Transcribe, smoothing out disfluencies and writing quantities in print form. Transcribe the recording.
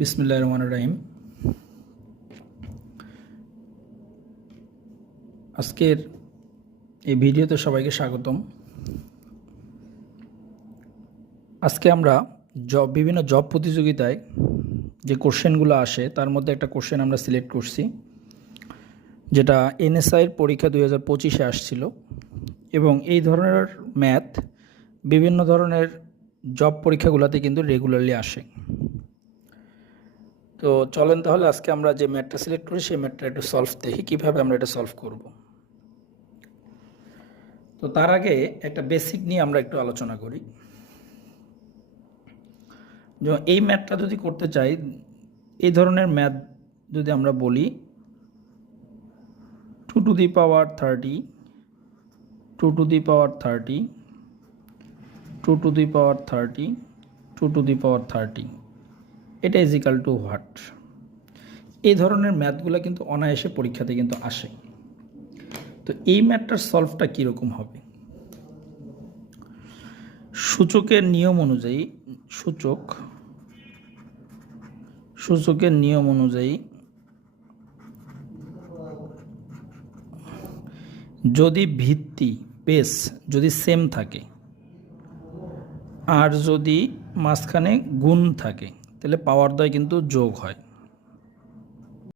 বিসমিল্লাহির রহমানির রহিম। আজকের এই ভিডিওতে সবাইকে স্বাগতম। আজকে আমরা বিভিন্ন জব প্রতিযোগিতায় যে কোশ্চেনগুলো আসে তার মধ্যে একটা কোশ্চেন আমরা সিলেক্ট করছি, যেটা এনএসআইয়ের পরীক্ষা 2025-এ আসছিল এবং এই ধরনের ম্যাথ বিভিন্ন ধরনের জব পরীক্ষাগুলোতে কিন্তু রেগুলারলি আসে। তো চলেন তাহলে আজকে আমরা যে ম্যাথটা সিলেক্ট করি সেই ম্যাথটা একটু সলভ দেখি কীভাবে আমরা এটা সলভ করব। তো তার আগে একটা বেসিক নিয়ে আমরা একটু আলোচনা করি। এই ম্যাথটা যদি করতে চাই, এই ধরনের ম্যাথ যদি আমরা বলি 2 to the power 30, 2 to the power 30, 2 to the power 30, 2 to the power 30, এটা ইজ ইকাল টু হোয়াট? এই ধরনের ম্যাথগুলো কিন্তু অনায়াসে পরীক্ষাতে কিন্তু আসে। তো এই ম্যাথটার সলভটা কীরকম হবে? সূচকের নিয়ম অনুযায়ী সূচকের নিয়ম অনুযায়ী যদি ভিত্তি বেস যদি সেম থাকে আর যদি মাঝখানে গুণ থাকে তাহলে পাওয়ার দ্বয় কিন্তু যোগ হয়।